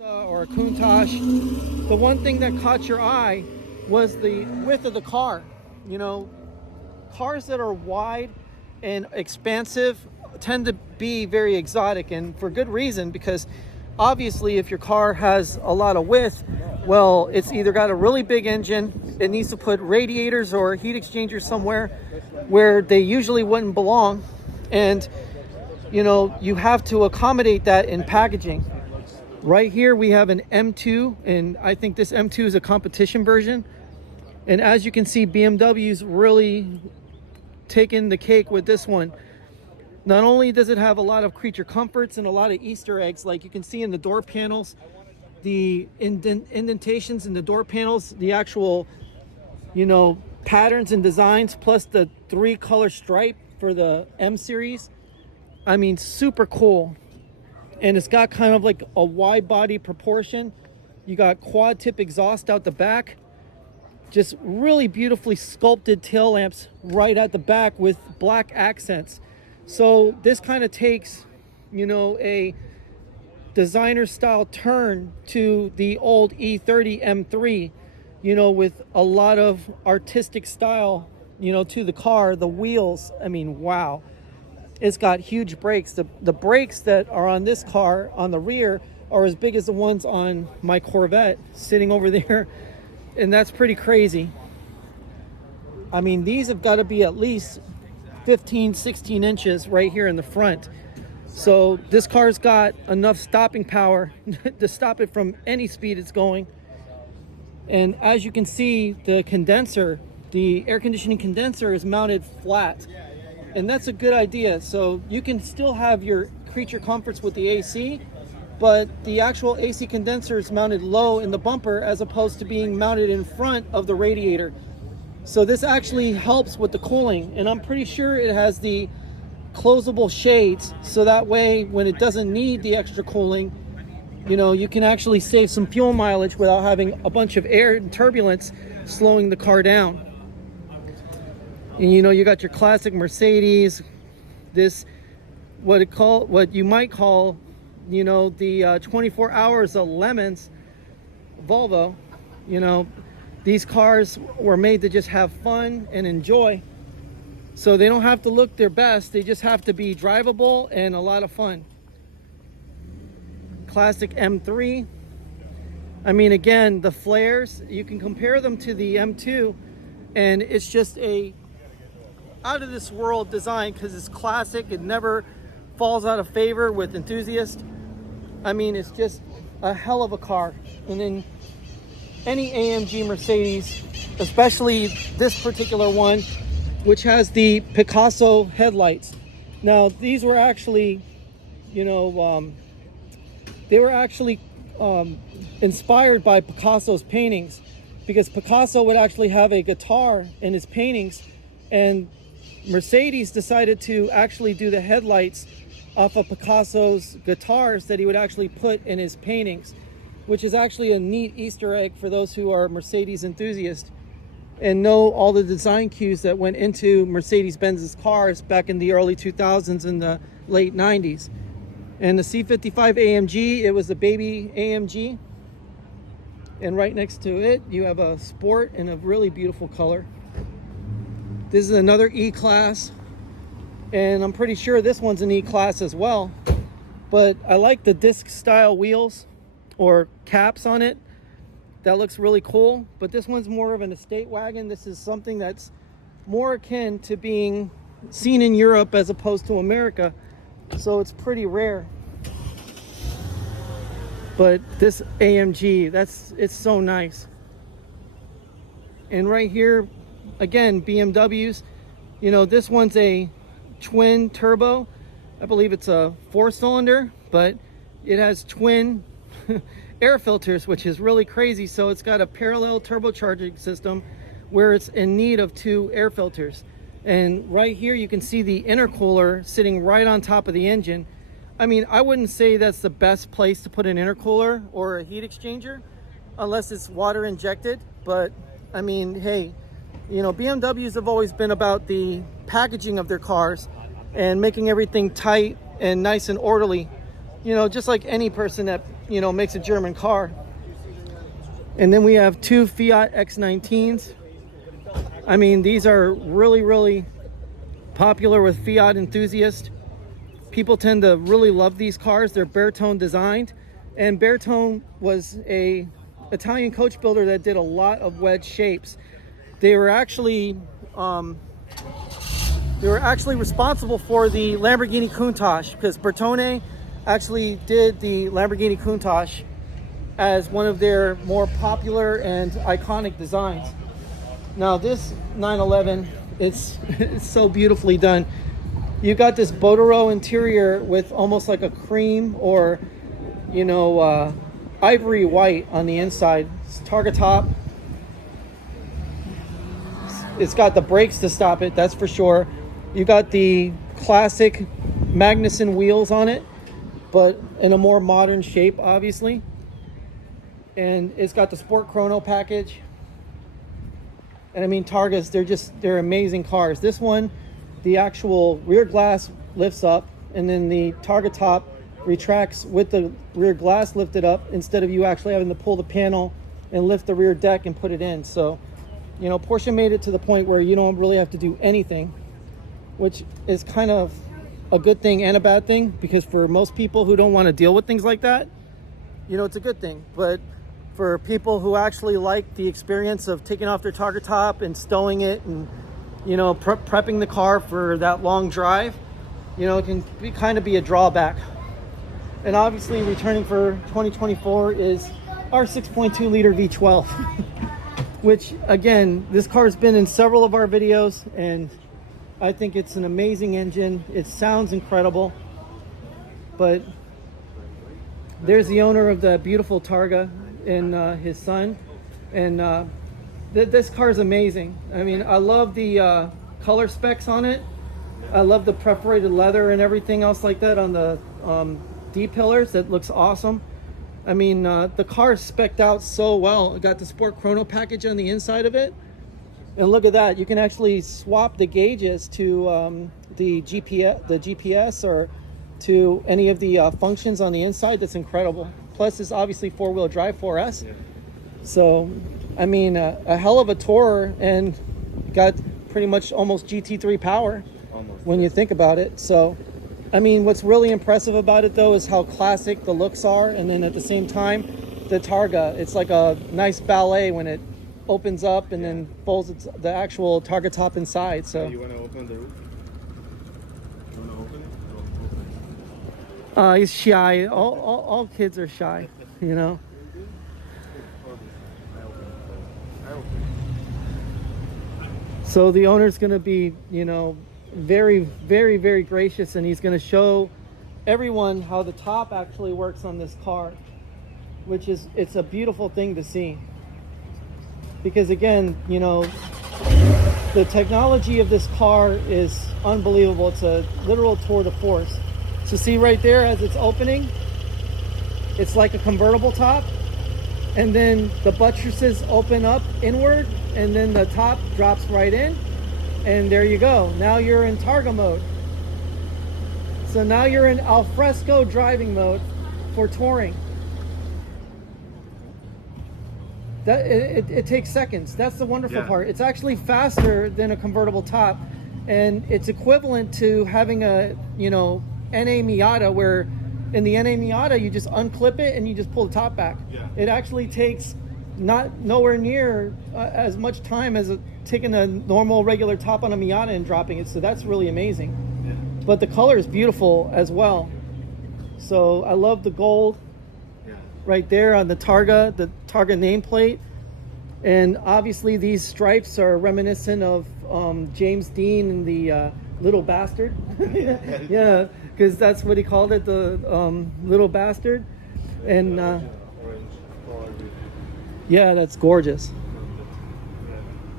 Or a Countach, the one thing that caught your eye was the width of the car. You know, cars that are wide and expansive tend to be very exotic, and for good reason, because obviously if your car has a lot of width, well, it's either got a really big engine, it needs to put radiators or heat exchangers somewhere where they usually wouldn't belong, and you know, you have to accommodate that in packaging. Right here we have an M2, and I think this M2 is a competition version. And as you can see, BMW's really taken the cake with this one. Not only does it have a lot of creature comforts and a lot of Easter eggs, like you can see in the door panels, the indentations in the door panels, the actual, you know, patterns and designs, plus the 3-color stripe for the M series. I mean, super cool. And it's got kind of like a wide body proportion. You got quad tip exhaust out the back. Just really beautifully sculpted tail lamps right at the back with black accents. So this kind of takes, you know, a designer style turn to the old E30 M3, you know, with a lot of artistic style, you know, to the car. The wheels, I mean, wow. It's got huge brakes. The brakes that are on this car on the rear are as big as the ones on my Corvette sitting over there. And that's pretty crazy. I mean, these have got to be at least 15, 16 inches right here in the front. So this car's got enough stopping power to stop it from any speed it's going. And as you can see, the condenser, the air conditioning condenser, is mounted flat. And that's a good idea. So you can still have your creature comforts with the AC, but the actual AC condenser is mounted low in the bumper as opposed to being mounted in front of the radiator. So this actually helps with the cooling. And I'm pretty sure it has the closable shades, so that way when it doesn't need the extra cooling, you know, you can actually save some fuel mileage without having a bunch of air and turbulence slowing the car down. And you know, you got your classic Mercedes, this what you might call, you know, the 24 hours of lemons Volvo. You know, these cars were made to just have fun and enjoy. So they don't have to look their best, they just have to be drivable and a lot of fun. Classic M3. I mean, again, the flares, you can compare them to the M2, and it's just a out of this world design because it's classic. It never falls out of favor with enthusiasts. I mean, it's just a hell of a car. And then any AMG Mercedes, especially this particular one, which has the Picasso headlights. Now, these were actually, you know, they were actually inspired by Picasso's paintings, because Picasso would actually have a guitar in his paintings, and Mercedes decided to actually do the headlights off of Picasso's guitars that he would actually put in his paintings, which is actually a neat Easter egg for those who are Mercedes enthusiasts and know all the design cues that went into Mercedes-Benz's cars back in the early 2000s and the late 90s. And the C55 AMG, it was a baby AMG. And right next to it, you have a Sport in a really beautiful color. This is another E-Class, and I'm pretty sure this one's an E-Class as well. But I like the disc style wheels or caps on it. That looks really cool. But this one's more of an estate wagon. This is something that's more akin to being seen in Europe as opposed to America. So it's pretty rare. But this AMG, it's so nice. And right here, again, BMWs, you know, this one's a twin turbo. I believe it's a 4-cylinder, but it has twin air filters, which is really crazy. So it's got a parallel turbocharging system where it's in need of 2 air filters. And right here you can see the intercooler sitting right on top of the engine. I mean, I wouldn't say that's the best place to put an intercooler or a heat exchanger unless it's water injected, but I mean, hey, you know, BMWs have always been about the packaging of their cars and making everything tight and nice and orderly. You know, just like any person that you know, makes a German car. And then we have two Fiat X19s. I mean, these are really, really popular with Fiat enthusiasts. People tend to really love these cars. They're Bertone designed, and Bertone was a Italian coach builder that did a lot of wedge shapes. They were actually responsible for the Lamborghini Countach, because Bertone actually did the Lamborghini Countach as one of their more popular and iconic designs. Now this 911, it's so beautifully done. You got this Botero interior with almost like a cream or, you know, ivory white on the inside. It's targa top. It's got the brakes to stop it, that's for sure. You got the classic Magnuson wheels on it, but in a more modern shape, obviously. And it's got the Sport Chrono package. And I mean, Targas, they're amazing cars. This one, the actual rear glass lifts up, and then the Targa top retracts with the rear glass lifted up, instead of you actually having to pull the panel and lift the rear deck and put it in. So, you know, Porsche made it to the point where you don't really have to do anything, which is kind of a good thing and a bad thing, because for most people who don't want to deal with things like that, you know, it's a good thing. But for people who actually like the experience of taking off their Targa top and stowing it and, you know, prepping the car for that long drive, you know, it can kind of be a drawback. And obviously returning for 2024 is our 6.2 liter V12, which again, this car's been in several of our videos, and I think it's an amazing engine. It sounds incredible. But there's the owner of the beautiful Targa and his son, and this car is amazing. I mean, I love the color specs on it. I love the perforated leather and everything else like that on the D-pillars. That looks awesome. I mean, the car is spec'd out so well. It got the Sport Chrono package on the inside of it, and look at that. You can actually swap the gauges to the GPS or to any of the functions on the inside. That's incredible. Plus, it's obviously four-wheel drive 4S. Yeah. So, I mean, a hell of a tourer, and got pretty much almost GT3 power when you think about it. So, I mean, what's really impressive about it, though, is how classic the looks are. And then at the same time, the Targa, it's like a nice ballet when it opens up and then folds the actual Targa top inside. So, you want to open the roof? You want to open it? He's shy. All kids are shy, you know. So the owner's going to be, you know, very, very, very gracious, and he's going to show everyone how the top actually works on this car, which is, it's a beautiful thing to see. Because again, you know, the technology of this car is unbelievable. It's a literal tour de force. So see right there, as it's opening, it's like a convertible top, and then the buttresses open up inward, and then the top drops right in, and there you go. Now you're in Targa mode. So now you're in alfresco driving mode for touring. That it takes seconds. That's the wonderful part. It's actually faster than a convertible top, and it's equivalent to having a, you know, NA Miata, where in the NA Miata you just unclip it and you just pull the top back. Yeah. It actually takes nowhere near as much time as taking a normal regular top on a Miata and dropping it. So that's really amazing. Yeah. But the color is beautiful as well. So I love the gold right there on the Targa nameplate. And obviously these stripes are reminiscent of James Dean and the Little Bastard. Yeah, because that's what he called it, the Little Bastard. And yeah, that's gorgeous.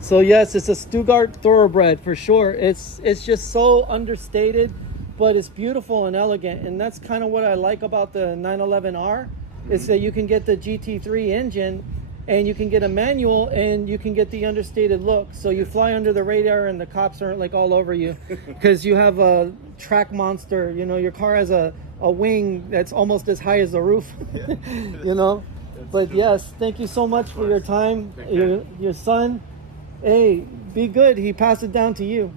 So yes, it's a Stuttgart thoroughbred for sure. It's just so understated, but it's beautiful and elegant. And that's kind of what I like about the 911R, is that you can get the GT3 engine, and you can get a manual, and you can get the understated look. So you fly under the radar, and the cops aren't like all over you because you have a track monster. You know, your car has a a wing that's almost as high as the roof. Yeah. You know. That's But true. yes, thank you so much for your time. Take care. Your son, hey, be good. He passed it down to you.